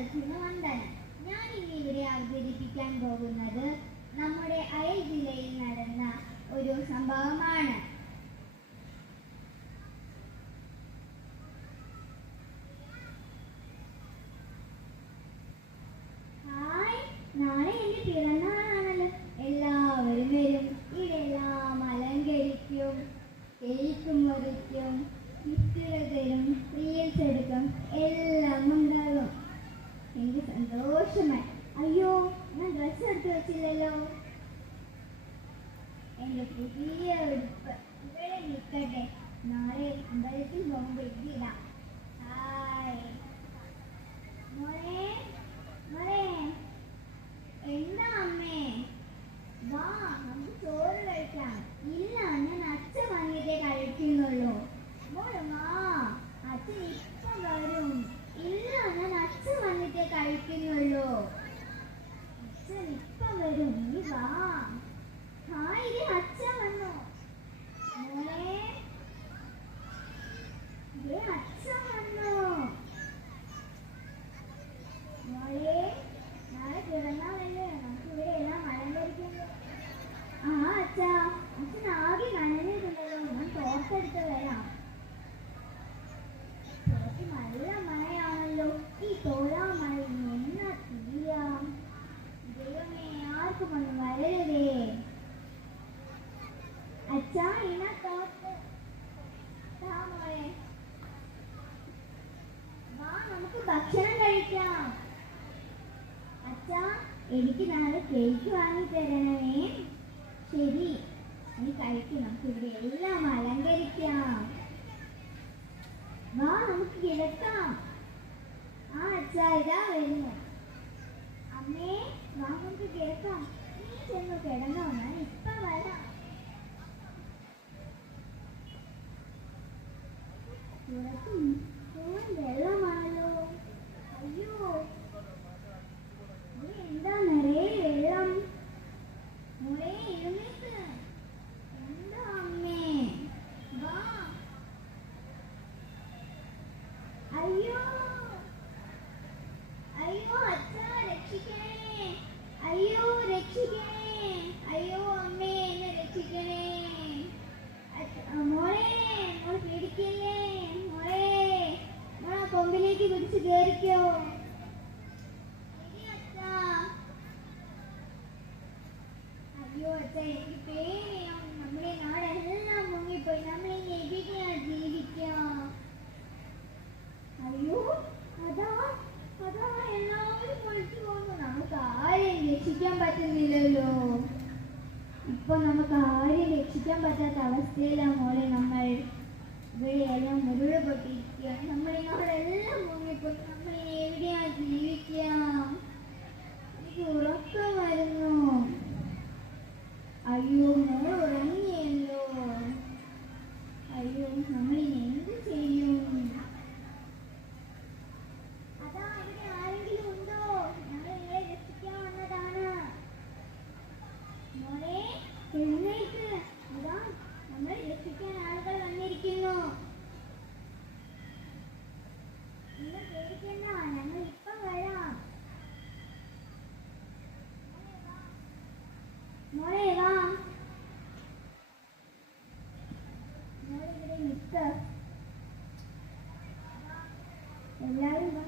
സദസ്സിന് ഞാൻ ഇനി ഇവിടെ അവതരിപ്പിക്കാൻ പോകുന്നത് നമ്മുടെ അയൽ ജില്ലയിൽ നടന്ന ഒരു സംഭവമാണ്. ഹായ് നാളെ എന്റെ പിറന്നാളാണല്ലോ. എല്ലാവരും വരും. ഇവിടെല്ലാം അലങ്കരിക്കും കേക്കും മുറിക്കും ഗിഫ്റ്റുകൾ തരും റീൽസ് എല്ലാം ഉണ്ടാകും. എനിക്ക് സന്തോഷമായി അയ്യോ ഞാൻ ഡ്രസ്സ് എടുത്ത് വെച്ചില്ലല്ലോ എന്റെ പുതിയ ഉടുപ്പ് ഇവിടെ നിൽക്കട്ടെ നാളെ അമ്പലത്തിൽ പോകുമ്പോൾ ഇതിടാം ഹായ് മോളെ മോളെ എന്താ അമ്മേ വാ നമുക്ക് ചോറ് കഴിക്കാം ഇല്ല ഞാൻ അച്ഛൻ വന്നിട്ടേ കഴിക്കുന്നുള്ളൂ മോൾ വാ അച്ഛൻ ഇപ്പം വരും ഇല്ല ഞാൻ അച്ഛൻ വന്നിട്ടേ കഴിക്കുന്നുള്ളൂ അച്ഛൻ ഇപ്പം വരും നീ വാ ഹായ് ഇത് അച്ഛൻ വന്നു മോളെ ദേ അച്ഛൻ വന്നു മോളെ നാളെ പിറന്നാളല്ലേ നമുക്ക് ഇവിടെ എല്ലാം അലങ്കരിക്കുന്നു ആ അച്ഛാ അച്ഛൻ ആകെ നനഞ്ഞിട്ടുണ്ടല്ലോ ഞാൻ തോർത്തെടുത്ത് വരാം തോർത്ത് നല്ല മഴയാണല്ലോ ഈ തോരാ മഴ ഇനി എന്നാ തീരാം ദൈവമേ ഒന്നും വരരുതേ. അച്ഛാ ഇന്ന തോർത്ത് ദാ മോളെ. വാ നമുക്ക് ഭക്ഷണം കഴിക്കാം. അച്ഛാ എനിക്ക് നാളെ കേക്ക് വാങ്ങി തരണമേ. ശരി നീ കഴിക്കും നമുക്ക് ഇവിടെ എല്ലാം അലങ്കരിക്കാം. വാ നമുക്ക് കിടക്കാം. ആ അച്ഛാ ഇതാ വരുന്നു. അമ്മേ വാ നമുക്ക് കേൾക്കാം. നീ ചെന്ന് കിടന്നോ ഞാൻ ഇപ്പം വരാം പുറത്ത് മുഴുവൻ വെള്ളമാണല്ലോ അയ്യോ ഇത് എന്താ നിറയെ വെള്ളം മോളെ എഴുന്നേക്ക് എന്താ അമ്മേ വാ അയ്യോ അയ്യോ അച്ഛാ രക്ഷിക്കണേ അയ്യോ രക്ഷിക്കണേ അയ്യോ അമ്മേ എന്നെ രക്ഷിക്കണേ അച്ഛ- ആ, മോളെ മോൾ പേടിക്കല്ലേ? മോളെ മോളെ കൊമ്പിലേക്ക് പിടിച്ച് കയറിക്കോ അയ്യോ അച്ഛാ. എനിക്ക് പേടിയാവും നമ്മുടെ നാടെല്ലാം മുങ്ങിപ്പോയി നമ്മൾ ഇനി എവിടെയാ ജീവിക്കാം അയ്യോ അതാ അതാ എല്ലാവരും പൊളിച്ചു പോകുന്നു. നമുക്ക് ആരെയും രക്ഷിക്കാൻ പറ്റുന്നില്ലല്ലോ. ഇപ്പൊ നമുക്ക് ആരെയും രക്ഷിക്കാൻ പറ്റാത്ത അവസ്ഥയിലാണ് മോളെ നമ്മൾ. ഇവിടെയെല്ലാം മുരുള പൊട്ടിയിരിക്കുകയാണ് നമ്മുടെ നാടെല്ലാം മുങ്ങിപ്പോയി. നമ്മൾ ഇനി എവിടെയാ ജീവിക്കുക എനിക്ക് ഉറക്കം വരുന്നു. അയ്യോ നമ്മൾ ഉറങ്ങിയല്ലോ. അയ്യോ നമ്മളിനി എന്ത് ചെയ്യും? അതാ ഇവിടെ ആരെങ്കിലും ഉണ്ടോ? ഞങ്ങൾ നിങ്ങളെ രക്ഷിക്കാൻ വന്നതാണ്. മോളെ എഴുന്നേക്ക് അതാ നമ്മൾ രക്ഷിക്കാൻ ആളുകൾ വന്നിരിക്കുന്നു നിങ്ങൾ പേടിക്കണ്ട ഞങ്ങൾ ഇപ്പം വരാം മോളെ വാ മോളെ ഇവിടെ നിൽക്ക് എല്ലാവരും വാ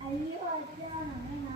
അയ്യോ അച്ഛാ നമ്മളെ നാളെ